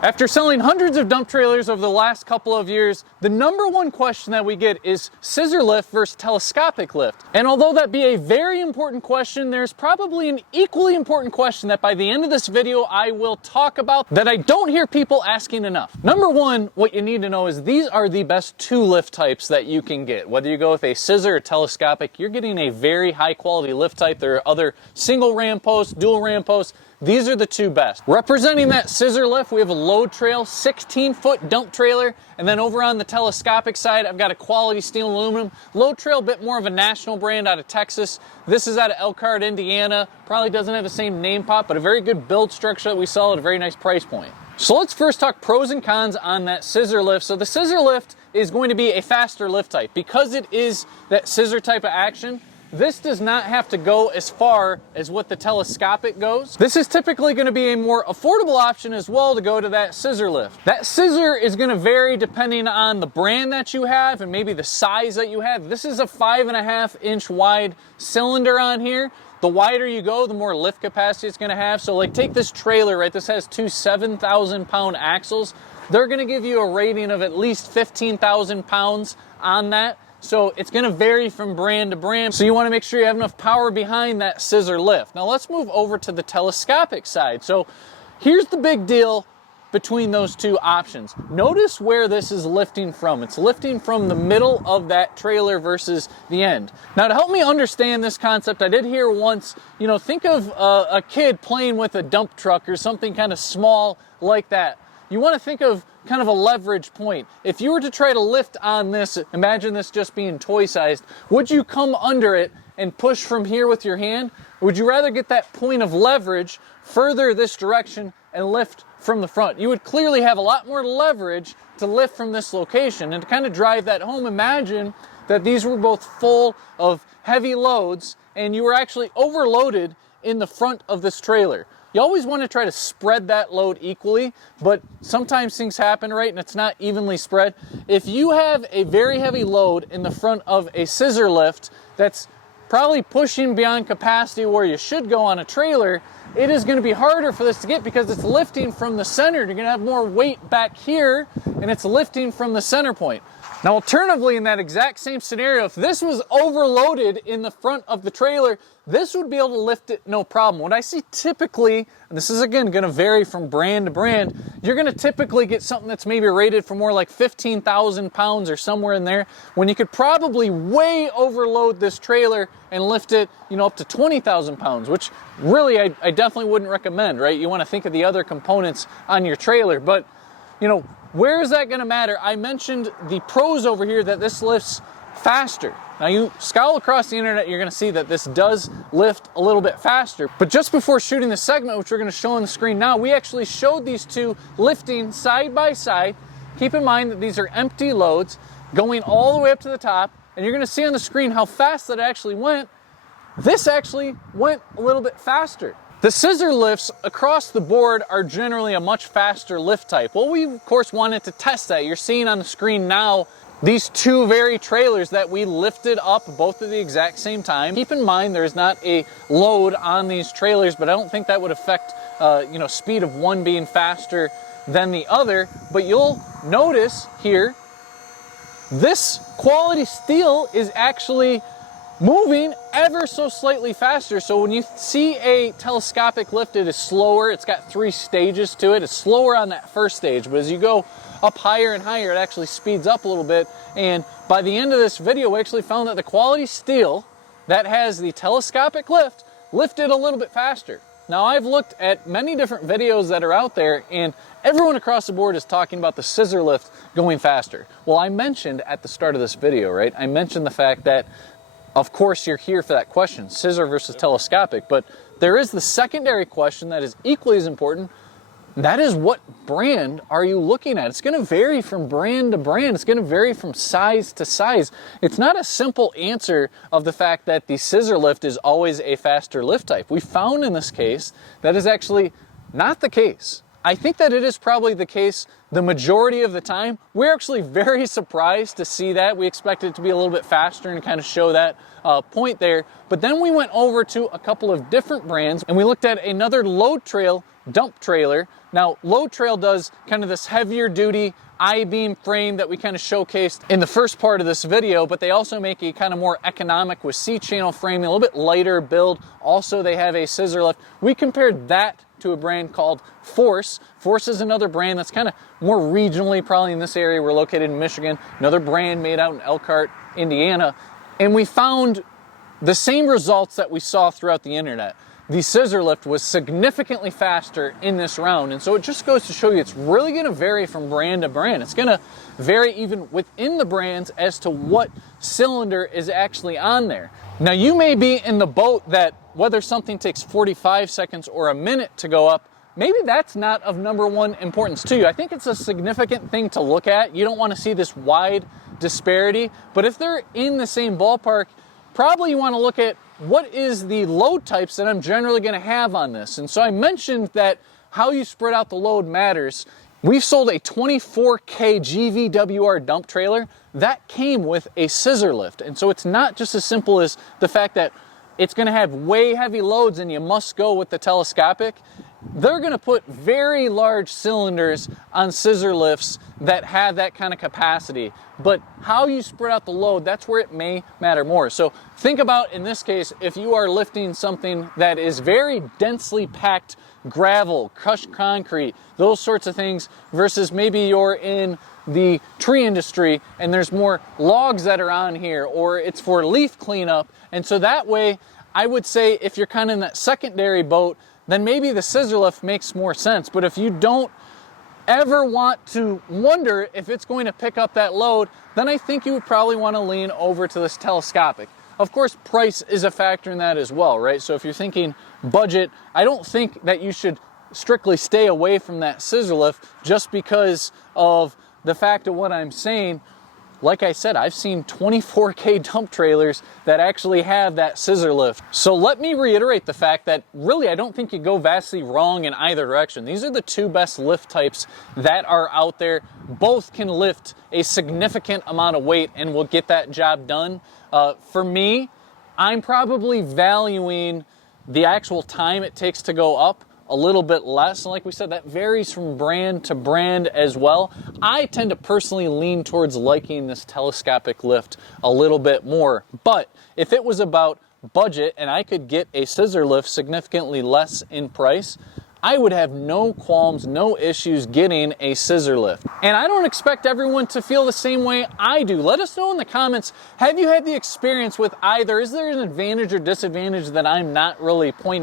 After selling hundreds of dump trailers over the last couple of years, the number one question that we get is scissor lift versus telescopic lift. And although that be a very important question, there's probably an equally important question that by the end of this video I will talk about that I don't hear people asking enough. Number one, what you need to know is these are the best two lift types that you can get. Whether you go with a scissor or telescopic, you're getting a very high quality lift type. There are other single ram posts, dual ram posts. These are the two best. Representing that scissor lift, we have a load trail, 16-foot dump trailer, and then over on the telescopic side, I've got a quality steel and aluminum. Load trail, a bit more of a national brand out of Texas. This is out of Elkhart, Indiana. Probably doesn't have the same name pop, but a very good build structure that we sell at a very nice price point. So let's first talk pros and cons on that scissor lift. So the scissor lift is going to be a faster lift type. Because it is that scissor type of action, this does not have to go as far as what the telescopic goes. This is typically going to be a more affordable option as well to go to that scissor lift. That scissor is going to vary depending on the brand that you have and maybe the size that you have. This is a 5.5-inch wide cylinder on here. The wider you go, the more lift capacity it's going to have. So like take this trailer, right? This has two 7,000-pound axles. They're going to give you a rating of at least 15,000 pounds on that. So it's going to vary from brand to brand. So you want to make sure you have enough power behind that scissor lift. Now let's move over to the telescopic side. So here's the big deal between those two options. Notice where this is lifting from. It's lifting from the middle of that trailer versus the end. Now to help me understand this concept, I did hear once, think of a kid playing with a dump truck or something kind of small like that. You want to think of kind of a leverage point. If you were to try to lift on this, imagine this just being toy-sized, would you come under it and push from here with your hand? Or would you rather get that point of leverage further this direction and lift from the front? You would clearly have a lot more leverage to lift from this location. And to kind of drive that home, imagine that these were both full of heavy loads and you were actually overloaded in the front of this trailer. You always want to try to spread that load equally, but sometimes things happen, right, and it's not evenly spread. If you have a very heavy load in the front of a scissor lift that's probably pushing beyond capacity where you should go on a trailer, it is going to be harder for this to get because it's lifting from the center. You're going to have more weight back here, and it's lifting from the center point. Now, alternatively, in that exact same scenario, if this was overloaded in the front of the trailer, this would be able to lift it no problem. What I see typically, and this is again going to vary from brand to brand, you're going to typically get something that's maybe rated for more like 15,000 pounds or somewhere in there, when you could probably way overload this trailer and lift it, up to 20,000 pounds, which really I definitely wouldn't recommend, right? You want to think of the other components on your trailer, but where is that going to matter? I mentioned the pros over here that this lifts faster. Now you scowl across the internet, you're going to see that this does lift a little bit faster. But just before shooting this segment, which we're going to show on the screen now, we actually showed these two lifting side by side. Keep in mind that these are empty loads going all the way up to the top, and you're going to see on the screen how fast that actually went. This actually went a little bit faster. The scissor lifts across the board are generally a much faster lift type. Well, we of course wanted to test that. You're seeing on the screen now these two very trailers that we lifted up both at the exact same time. Keep in mind there's not a load on these trailers, but I don't think that would affect speed of one being faster than the other. But you'll notice here, this quality steel is actually moving ever so slightly faster. So when you see a telescopic lift, it is slower. It's got 3 stages to it. It's slower on that first stage, but as you go up higher and higher, it actually speeds up a little bit. And by the end of this video, we actually found that the quality steel that has the telescopic lift lifted a little bit faster. Now, I've looked at many different videos that are out there, and everyone across the board is talking about the scissor lift going faster. Well, I mentioned at the start of this video, right? I mentioned the fact that of course, you're here for that question, scissor versus telescopic, but there is the secondary question that is equally as important. That is, what brand are you looking at? It's going to vary from brand to brand. It's going to vary from size to size. It's not a simple answer of the fact that the scissor lift is always a faster lift type. We found in this case that is actually not the case. I think that it is probably the case the majority of the time. We're actually very surprised to see that. We expected it to be a little bit faster and kind of show that point there. But then we went over to a couple of different brands and we looked at another load trail dump trailer Now, Low Trail does kind of this heavier duty I-beam frame that we kind of showcased in the first part of this video, but they also make a kind of more economic with C-channel framing, a little bit lighter build. Also, they have a scissor lift. We compared that to a brand called Force. Force is another brand that's kind of more regionally, probably in this area. We're located in Michigan, another brand made out in Elkhart, Indiana. And we found the same results that we saw throughout the internet. The scissor lift was significantly faster in this round, and so it just goes to show you it's really going to vary from brand to brand. It's going to vary even within the brands as to what cylinder is actually on there. Now, you may be in the boat that whether something takes 45 seconds or a minute to go up, maybe that's not of number one importance to you. I think it's a significant thing to look at. You don't want to see this wide disparity, but if they're in the same ballpark, probably you want to look at what is the load types that I'm generally going to have on this. And so I mentioned that how you spread out the load matters. We've sold a 24K GVWR dump trailer that came with a scissor lift. And so it's not just as simple as the fact that it's going to have way heavy loads and you must go with the telescopic. They're going to put very large cylinders on scissor lifts that have that kind of capacity. But how you spread out the load, that's where it may matter more. So think about, in this case, if you are lifting something that is very densely packed gravel, crushed concrete, those sorts of things, versus maybe you're in the tree industry and there's more logs that are on here, or it's for leaf cleanup. And so that way, I would say if you're kind of in that secondary boat, then maybe the scissor lift makes more sense. But if you don't ever want to wonder if it's going to pick up that load, then I think you would probably want to lean over to this telescopic. Of course, price is a factor in that as well, right? So if you're thinking budget, I don't think that you should strictly stay away from that scissor lift just because of the fact of what I'm saying. Like I said, I've seen 24K dump trailers that actually have that scissor lift. So let me reiterate the fact that really I don't think you go vastly wrong in either direction. These are the two best lift types that are out there. Both can lift a significant amount of weight and will get that job done. For me, I'm probably valuing the actual time it takes to go up a little bit less. And like we said, that varies from brand to brand as well. I tend to personally lean towards liking this telescopic lift a little bit more. But if it was about budget and I could get a scissor lift significantly less in price, I would have no qualms, no issues getting a scissor lift. And I don't expect everyone to feel the same way I do. Let us know in the comments, have you had the experience with either? Is there an advantage or disadvantage that I'm not really pointing